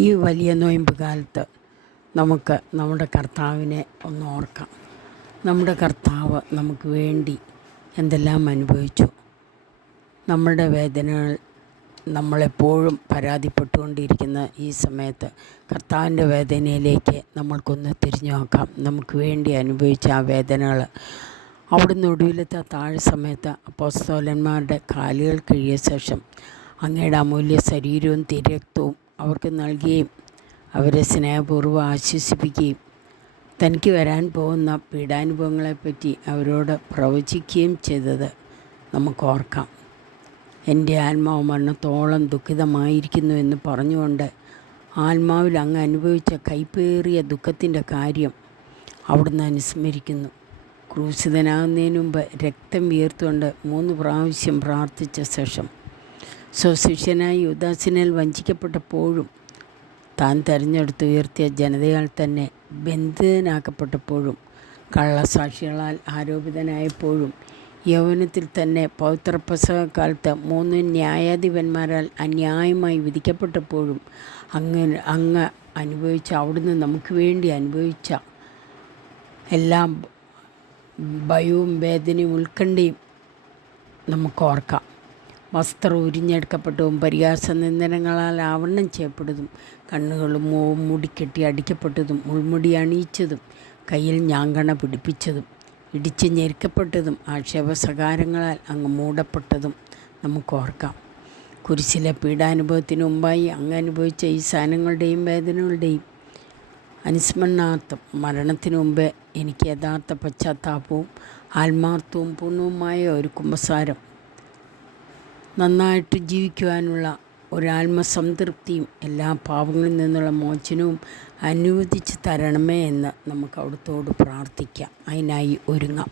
ഈ വലിയ നൊയമ്പ് കാലത്ത് നമുക്ക് നമ്മുടെ കർത്താവിനെ ഒന്ന് ഓർക്കാം. നമ്മുടെ കർത്താവ് നമുക്ക് വേണ്ടി എന്തെല്ലാം അനുഭവിച്ചു. നമ്മുടെ വേദനകൾ നമ്മളെപ്പോഴും പരാതിപ്പെട്ടുകൊണ്ടിരിക്കുന്ന ഈ സമയത്ത് കർത്താവിൻ്റെ വേദനയിലേക്ക് നമ്മൾക്കൊന്ന് തിരിഞ്ഞു നോക്കാം. നമുക്ക് വേണ്ടി അനുഭവിച്ച ആ വേദനകൾ, അവിടുന്ന് ഒടുവിലത്തെ താഴെ സമയത്ത് അപ്പോസ്തലന്മാരുടെ കാലുകൾ കഴിയ ശേഷം അങ്ങയുടെ അമൂല്യ ശരീരവും തിരക്തവും അവർക്ക് നൽകുകയും അവരെ സ്നേഹപൂർവ്വം ആശ്വസിപ്പിക്കുകയും തനിക്ക് വരാൻ പോകുന്ന പീഡാനുഭവങ്ങളെപ്പറ്റി അവരോട് പ്രവചിക്കുകയും ചെയ്തത് നമുക്ക് ഓർക്കാം. എൻ്റെ ആത്മാവ് മരണത്തോളം ദുഃഖിതമായിരിക്കുന്നു എന്ന് പറഞ്ഞുകൊണ്ട് ആത്മാവിൽ അങ്ങ് അനുഭവിച്ച കൈപ്പേറിയ ദുഃഖത്തിൻ്റെ കാര്യം അവിടുന്ന് അനുസ്മരിക്കുന്നു. ക്രൂശിതനാകുന്നതിന് മുമ്പ് രക്തം വീർത്തുകൊണ്ട് 3 പ്രാവശ്യം പ്രാർത്ഥിച്ച ശേഷം സ്വശിഷ്യനായി യൂദാസിനാൽ വഞ്ചിക്കപ്പെട്ടപ്പോഴും താൻ തിരഞ്ഞെടുത്ത് ഉയർത്തിയ ജനതയാൽ തന്നെ ബന്ധിതനാക്കപ്പെട്ടപ്പോഴും കള്ളസാക്ഷികളാൽ ആരോപിതനായപ്പോഴും യൗവനത്തിൽ തന്നെ പവിത്ര പെസഹക്കാലത്ത് 3 ന്യായാധിപന്മാരാൽ അന്യായമായി വിധിക്കപ്പെട്ടപ്പോഴും അങ്ങ് അനുഭവിച്ച, അവിടുന്ന് നമുക്ക് വേണ്ടി അനുഭവിച്ച എല്ലാ ഭയവും വേദനയും ഉത്കണ്ഠയും നമുക്ക് ഓർക്കാം. വസ്ത്രം ഉരിഞ്ഞെടുക്കപ്പെട്ടതും പരിഹാസനിന്ദനങ്ങളാൽ ആവരണം ചെയ്യപ്പെട്ടതും കണ്ണുകളും മുഖവും മൂടിക്കെട്ടി അടിക്കപ്പെട്ടതും മുൾമുടി അണിയിച്ചതും കയ്യിൽ ഞാങ്കണ പിടിപ്പിച്ചതും ഇടിച്ച് ഞെരുക്കപ്പെട്ടതും ആക്ഷേപസകാരങ്ങളാൽ അങ്ങ് മൂടപ്പെട്ടതും നമുക്ക് ഓർക്കാം. കുരിശിലെ പീഡാനുഭവത്തിന് മുമ്പായി അങ്ങ് അനുഭവിച്ച ഈ സാധനങ്ങളുടെയും വേദനകളുടെയും അനുസ്മരണാർത്ഥം മരണത്തിന് മുമ്പേ എനിക്ക് യഥാർത്ഥ പശ്ചാത്താപവും ആത്മാർത്ഥവും പൂർണ്ണവുമായ ഒരു കുമ്പസാരം, നന്നായിട്ട് ജീവിക്കുവാനുള്ള ഒരാത്മസംതൃപ്തിയും എല്ലാ പാപങ്ങളിൽ നിന്നുള്ള മോചനവും അനുവദിച്ച് തരണമേ എന്ന് നമുക്ക് അവിടുത്തോട് പ്രാർത്ഥിക്കാം. അതിനായി ഒരുങ്ങാം.